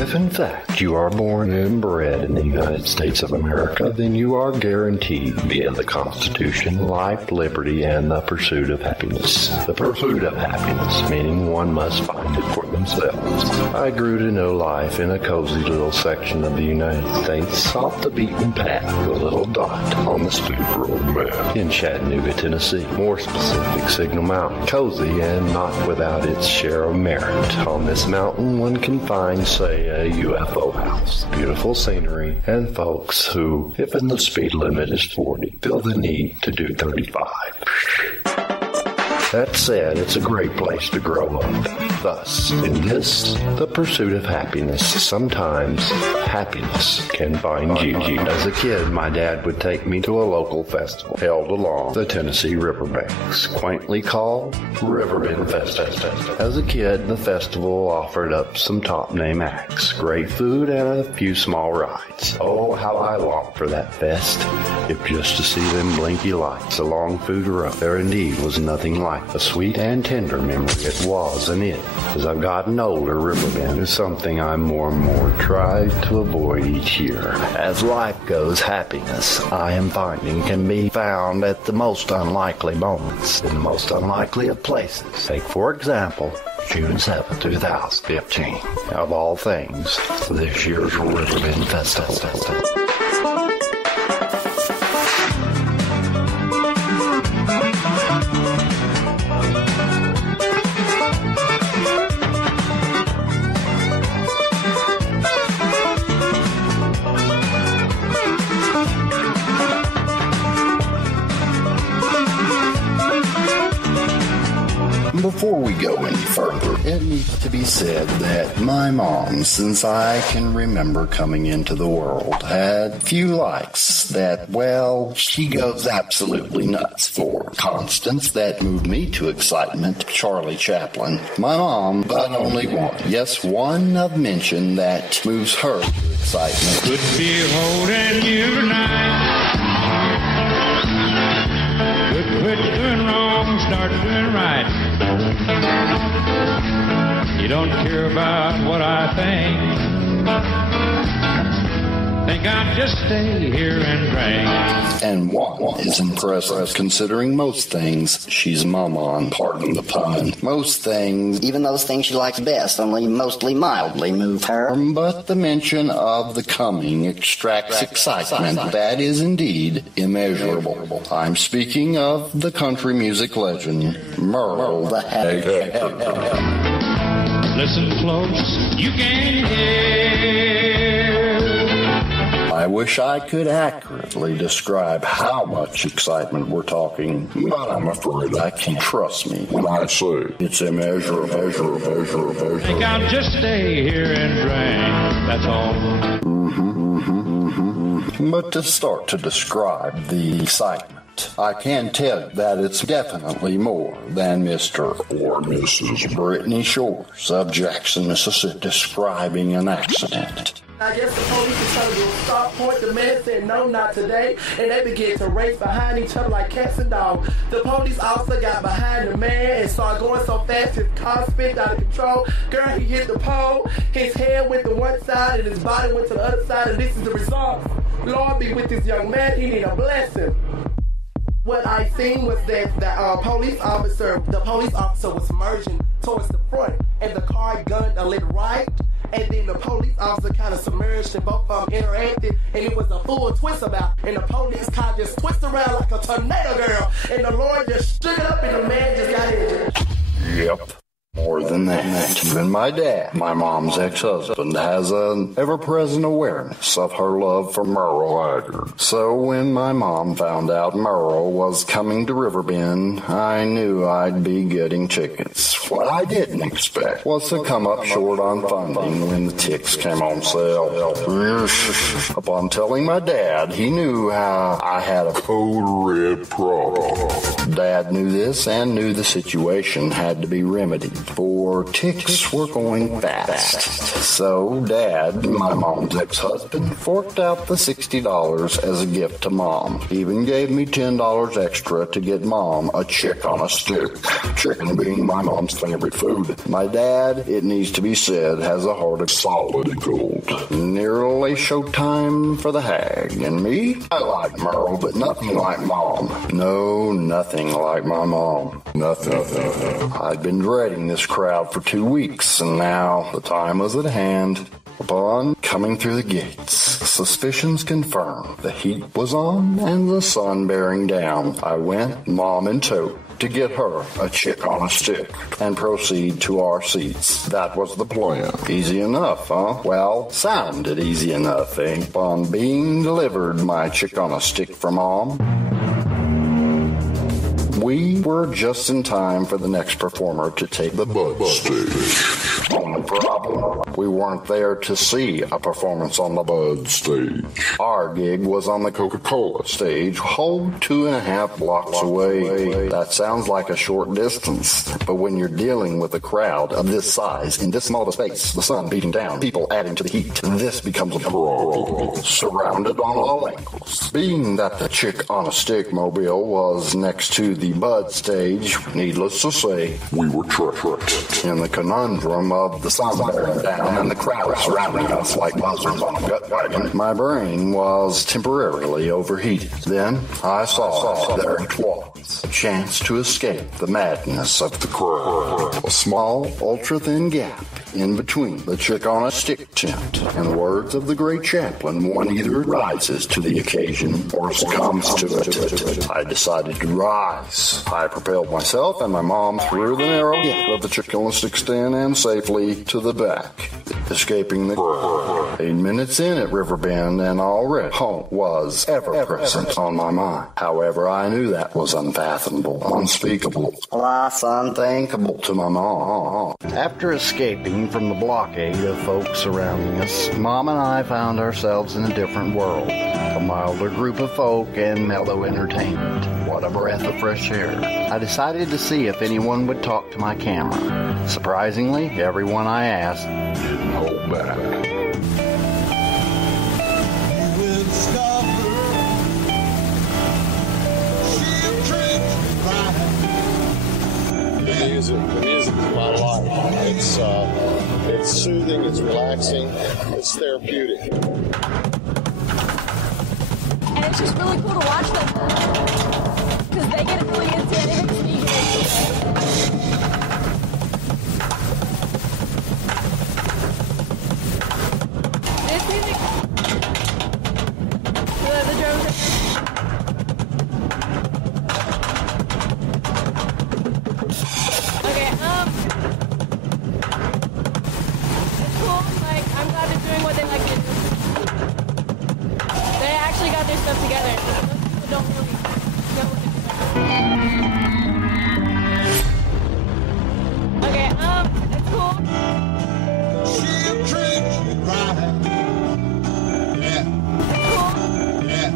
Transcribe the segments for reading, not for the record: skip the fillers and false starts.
If in fact you are born and bred in the United States of America, then you are guaranteed via the Constitution life, liberty, and the pursuit of happiness. The pursuit of happiness, meaning one must find it for themselves. I grew to know life in a cozy little section of the United States, off the beaten path, a little dot on the state road map in Chattanooga, Tennessee. More specific, Signal Mountain. Cozy and not without its share of merit. On this mountain, one can find, say, a UFO house, beautiful scenery, and folks who, if the speed limit is 40, feel the need to do 35. That said, it's a great place to grow up. Thus, in this, the pursuit of happiness, sometimes happiness can find you. As a kid, my dad would take me to a local festival held along the Tennessee riverbanks, quaintly called Riverbend Festival. As a kid, the festival offered up some top-name acts, great food, and a few small rides. Oh, how I longed for that fest, if just to see them blinky lights along Food Row. There indeed was nothing like a sweet and tender memory it was, and it, as I've gotten older, Riverbend is something I more and more try to avoid each year. As life goes, happiness, I am finding, can be found at the most unlikely moments, in the most unlikely of places. Take, for example, June 7, 2015. Of all things, this year's Riverbend Festival. Before we go any further, it needs to be said that my mom, since I can remember coming into the world, had few likes that, well, she goes absolutely nuts for. Constance, that moved me to excitement, Charlie Chaplin. My mom, but only one. Yes, one of mention that moves her to excitement. Could be holding you tonight. Could quit doing wrong, start doing right. You don't care about what I think I'll just stay here and drink. And one is impressive, considering most things she's mom on, pardon the pun. Most things, even those things she likes best, only mostly mildly move her. But the mention of the coming extracts excitement that is indeed immeasurable. I'm speaking of the country music legend, Merle the Haggard. Listen close, you can hear. I wish I could accurately describe how much excitement we're talking, but I'm afraid I can't. Trust me when I say it's immeasurable. I think I'll just stay here and drink, that's all. But to start to describe the excitement, I can tell you that it's definitely more than Mr. or Mrs. Brittany Shores of Jackson, Mississippi, describing an accident. I guess the police is trying to do a stop point. The man said, no, not today. And they began to race behind each other like cats and dogs. The police officer got behind the man and started going so fast his car spun out of control. Girl, he hit the pole. His head went to one side and his body went to the other side. And this is the result. Lord be with this young man. He need a blessing. What I seen was that the police officer was merging towards the front, and the car gunned a little right, and then the police officer kind of submerged, and both of them interacted, and it was a full twist about, and the police car just twisted around like a tornado, girl, and the Lord just shook it up, and the man just got injured. Yep. More than that, even my dad, my mom's ex-husband, has an ever-present awareness of her love for Merle Haggard. So when my mom found out Merle was coming to Riverbend, I knew I'd be getting tickets. What I didn't expect was to come up short on funding when the tickets came on sale. Upon telling my dad, he knew how I had a code red problem. Dad knew this and knew the situation had to be remedied. For for ticks were going fast. So Dad, my mom's ex-husband, forked out the $60 as a gift to Mom. Even gave me $10 extra to get Mom a chick on a stick. Chicken being my mom's favorite food. My dad, it needs to be said, has a heart of solid gold. Nearly showtime for the hag. And me? I like Merle, but nothing like Mom. No, nothing like my mom. Nothing. I'd been dreading this crowd for 2 weeks, and now the time was at hand. Upon coming through the gates, suspicions confirmed. The heat was on and the sun bearing down. I went, Mom in tow, to get her a chick on a stick and proceed to our seats. That was the plan. Easy enough, huh? Well, sounded easy enough, eh? Upon being delivered my chick on a stick from Mom, we were just in time for the next performer to take the bud stage. Only problem, we weren't there to see a performance on the bud stage. Our gig was on the Coca-Cola stage, whole 2.5 blocks away. That sounds like a short distance, but when you're dealing with a crowd of this size, in this small of a space, the sun beating down, people adding to the heat, this becomes a problem. Surrounded on all angles. Being that the chick on a stick mobile was next to the bud stage, needless to say, we were trapped in the conundrum of the sun bearing down and the crowd surrounding us like buzzards on a gut wagon. My brain was temporarily overheated. Then I saw there it was, a chance to escape the madness of the crowd. A small, ultra-thin gap in between the chick on a stick tent. In the words of the great chaplain, one either rises to the occasion or succumbs to it. I decided to rise. I propelled myself and my mom through the narrow gate of the chick on the stick stand and safely to the back, escaping the crowd. 8 minutes in at Riverbend and already home was ever present on my mind. However, I knew that was unfathomable, unspeakable, alas, unthinkable to my mom. After escaping from the blockade of folks surrounding us, Mom and I found ourselves in a different world. A milder group of folk and mellow entertainment. What a breath of fresh air. I decided to see if anyone would talk to my camera. Surprisingly, everyone I asked held back. The music is my life. It's soothing, it's relaxing, it's therapeutic. And it's just really cool to watch them because they get really into it. It makes me this music, the drums. It's cool. Like, I'm glad they're doing what they like to do. They actually got their stuff together. Most people don't really know what they're doing. Okay, it's cool. She'll treat you right. Yeah. Cool. Yeah.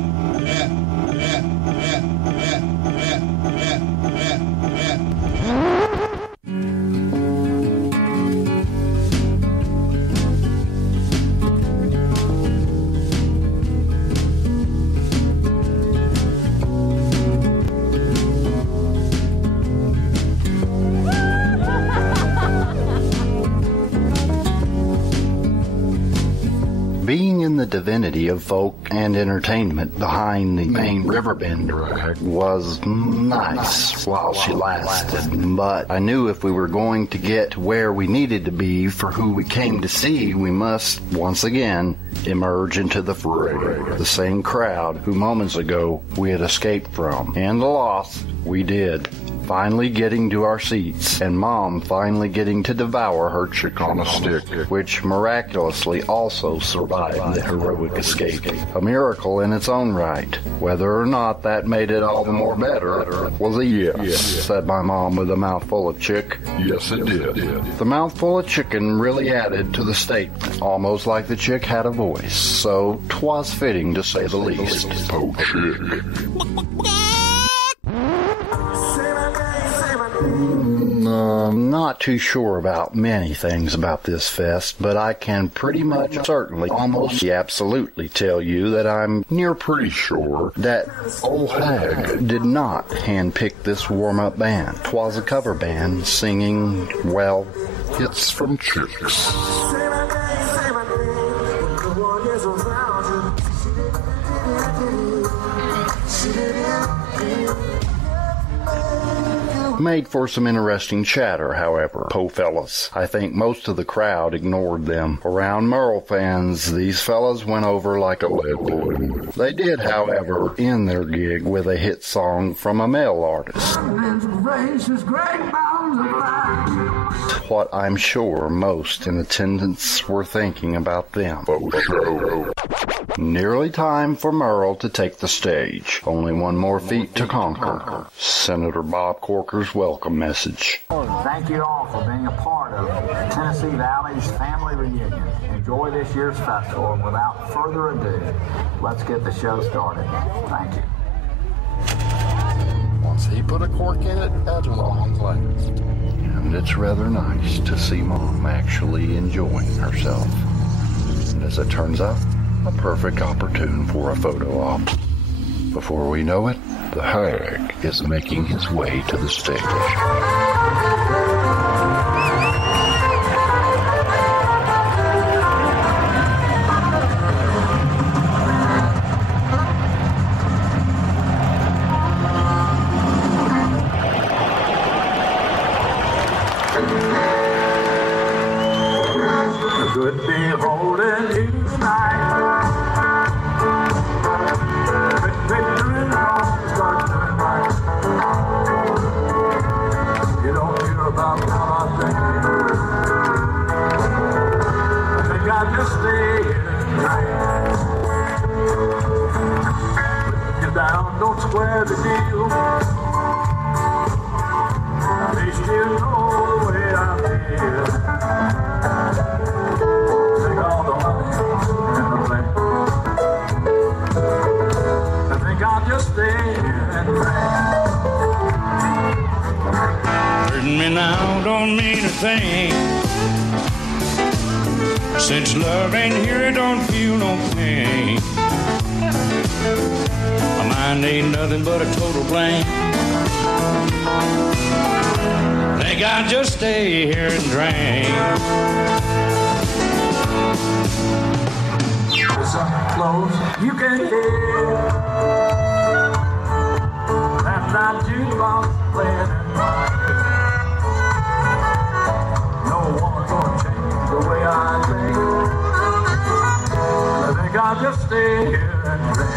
Being in the divinity of folk and entertainment behind the main Riverbend drag was nice while she lasted, but I knew if we were going to get to where we needed to be for who we came to see, we must, once again, emerge into the fray. The same crowd who moments ago we had escaped from. And lost, we did. Finally getting to our seats, and Mom finally getting to devour her chick on a stick, which miraculously also survived the heroic escape. A miracle in its own right. Whether or not that made it all the more better was a yes, said my mom with a mouthful of chick. Yes, it did. The mouthful of chicken really added to the statement, almost like the chick had a voice, so 'twas fitting to say the least. Oh, chick. Not too sure about many things about this fest, but I can pretty much certainly almost absolutely tell you that I'm near pretty sure that Ohhh did not handpick this warm-up band. 'Twas a cover band singing, well, hits from Chicks. Made for some interesting chatter, however. Po fellas. I think most of the crowd ignored them. Around Merle fans, these fellas went over like a lead balloon. They did, however, end their gig with a hit song from a male artist. What I'm sure most in attendance were thinking about them. Nearly time for Merle to take the stage. Only one more feat to conquer. Senator Bob Corker's welcome message. Thank you all for being a part of Tennessee Valley's family reunion. Enjoy this year's festival, and without further ado, let's get the show started. Thank you. Once he put a cork in it, that's a long class. And it's rather nice to see Mom actually enjoying herself. And as it turns out, a perfect opportune for a photo op. Before we know it, the Haggard is making his way to the stage. Could be holding you tonight. Victory now starts doing right. You don't hear about how I'm thinking. I think I'll just stay here tonight. Put you down, don't square the deal. At least you know the way I feel. Hurting me now don't mean a thing. Since love ain't here, it don't feel no pain. My mind ain't nothing but a total blank. Think I'll just stay here and drink. So close you can hear that night jukebox playing in my ear. No one's gonna change the way I think. I think I'll just stay here and drink.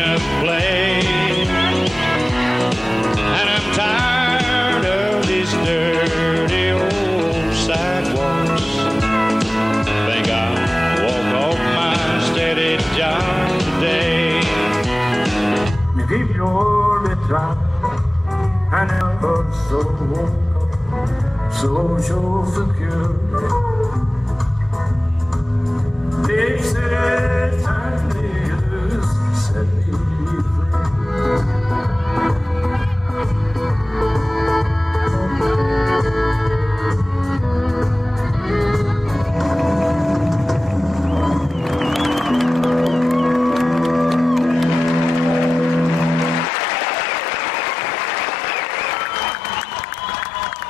a flame. And I'm tired of these dirty old sidewalks. Think I'll walk off my steady job today. You keep your guitar and never social security. They said time is set me free.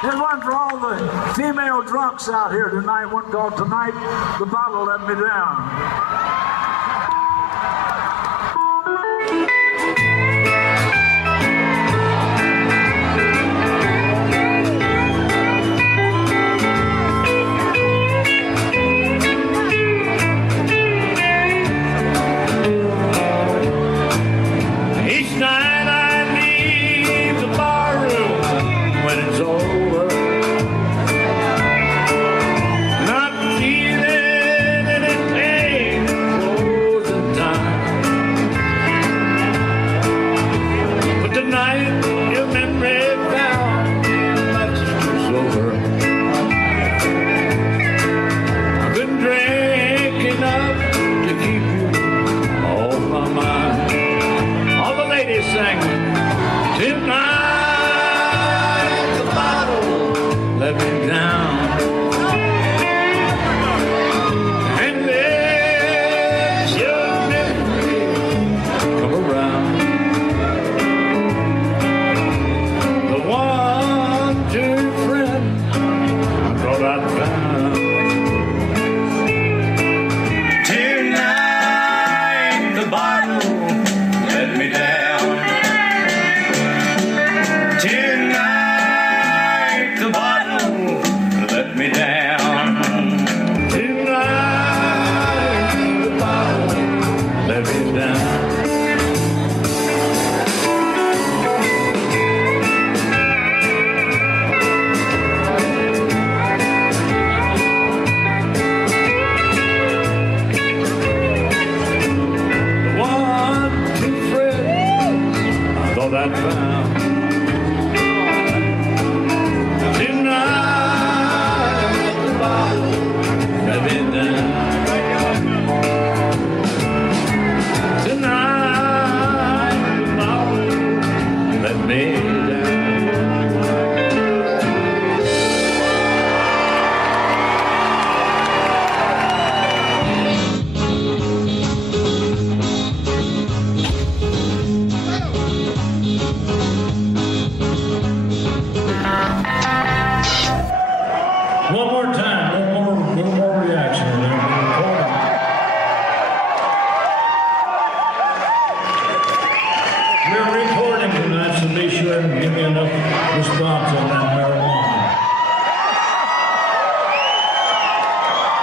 There's one for all the female drunks out here tonight. One called Tonight the Bottle Let Me Down. Each night I leave the barroom when it's over, not feeling any pain or the time. But tonight your memory found much too sober. I've been drinking enough to keep you off my mind. All the ladies sang tonight the bottle let me down. And let your memory come around. The one true friend I thought I'd found. Tonight the bottle let me down. Tonight the bottle let me down. Tonight the bottle let me down. The one true friend I thought I'd found. Tonight the bottle let me down. Tonight the bottle let me down. One more time, one more reaction. We're recording tonight, so be sure and give me enough response on that marijuana.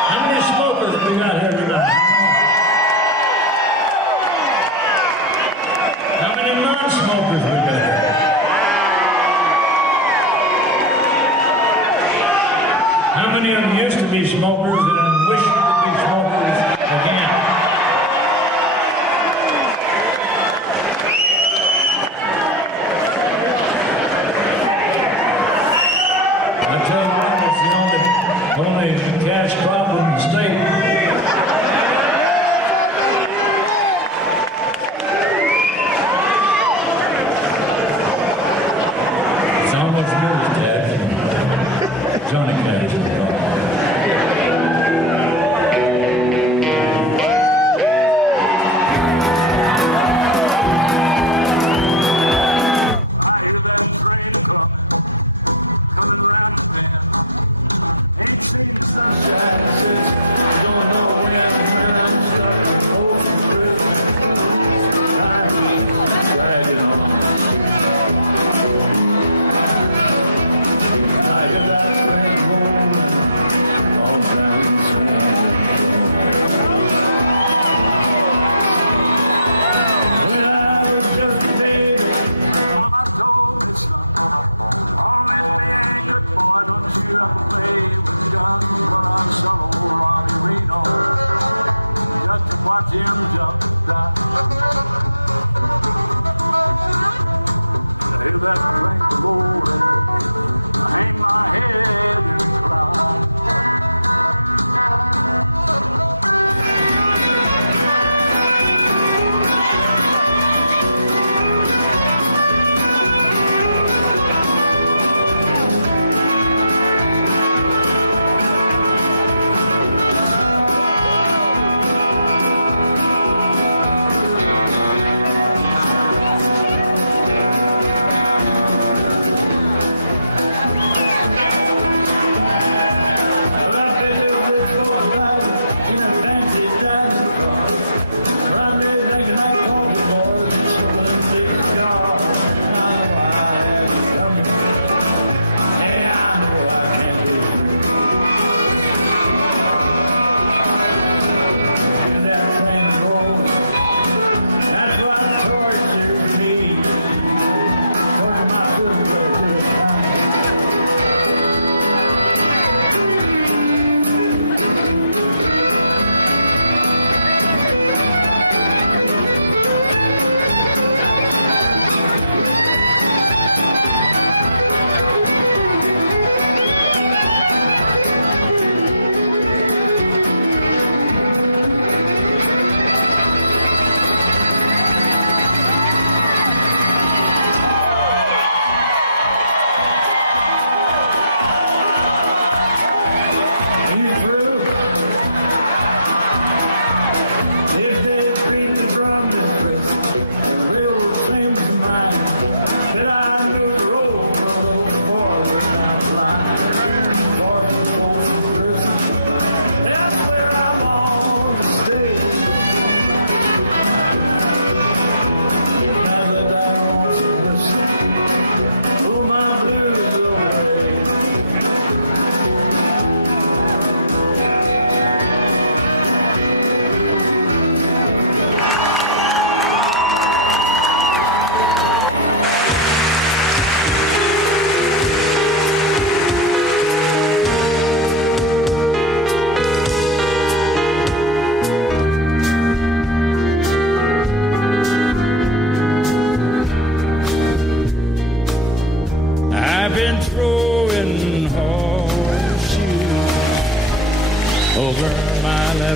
How many smokers we got here tonight? How many non-smokers we got here? How many of them used to be smokers and wish you could be smokers again?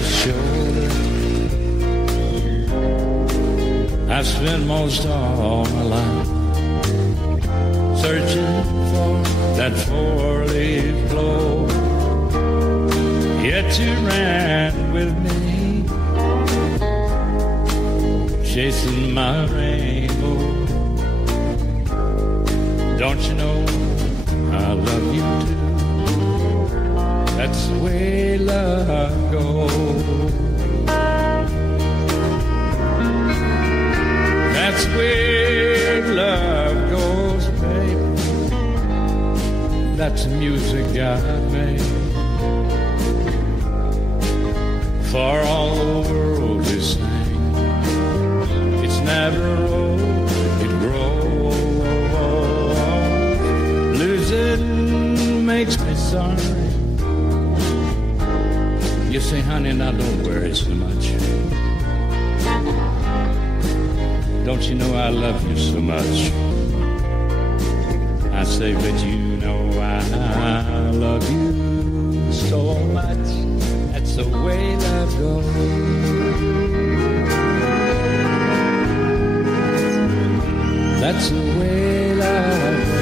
shoulder. I've spent most all my life searching for that four-leaf clover. Yet you ran with me, chasing my rainbow. Don't you know I love you too? That's the way love goes. That's the way love goes, baby. That's the music God made for all the world to sing. It's never old, it grows. Losing makes me sorry. You say, honey, now don't worry so much. Don't you know I love you so much? I say, but you know I love you so much. That's the way love goes. That's the way love goes.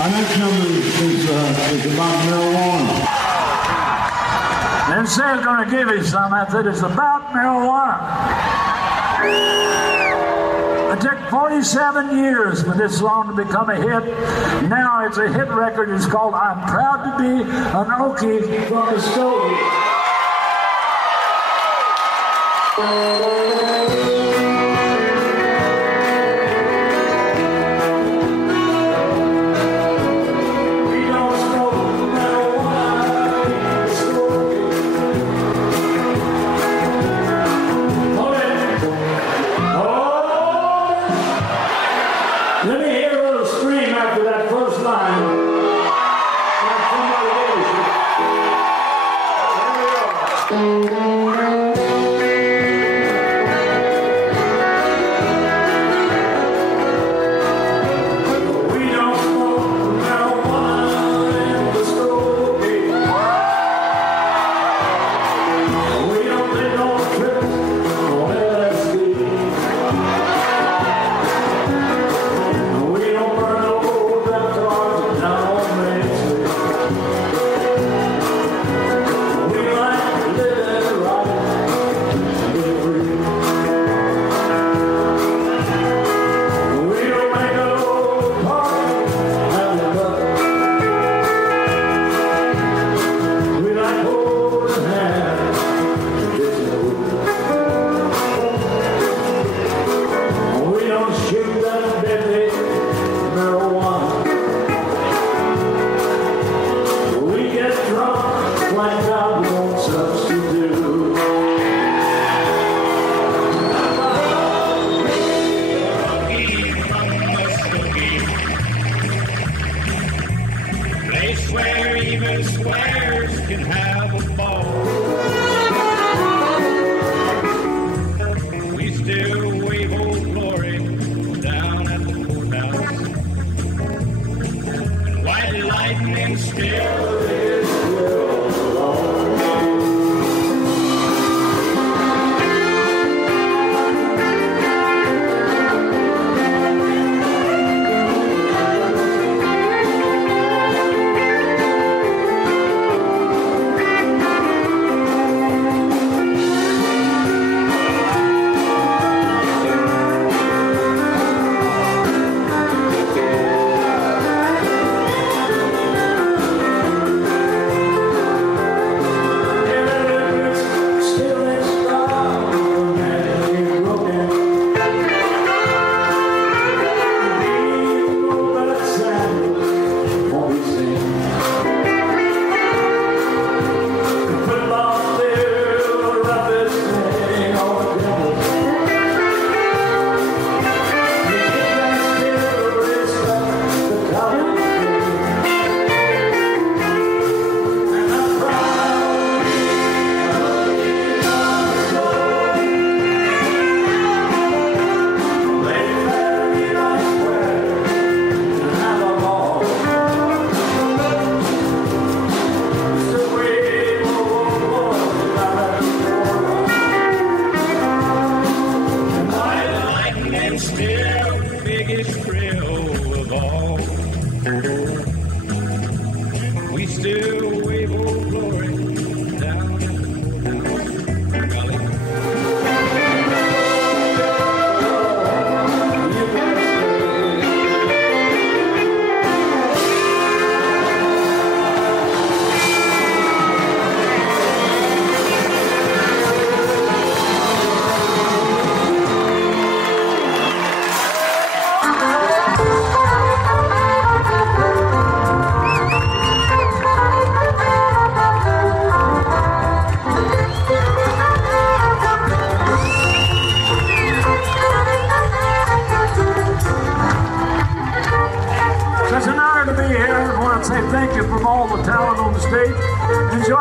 Our next number is about marijuana. Didn't say I was going to give you some. I said it's about marijuana. It took 47 years for this song to become a hit. Now it's a hit record. It's called I'm Proud to Be an Okie from Muskogee. Let me hear a little scream after that first line. Like somebody else. Here we go.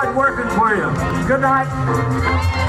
enjoyed working for you. Good night.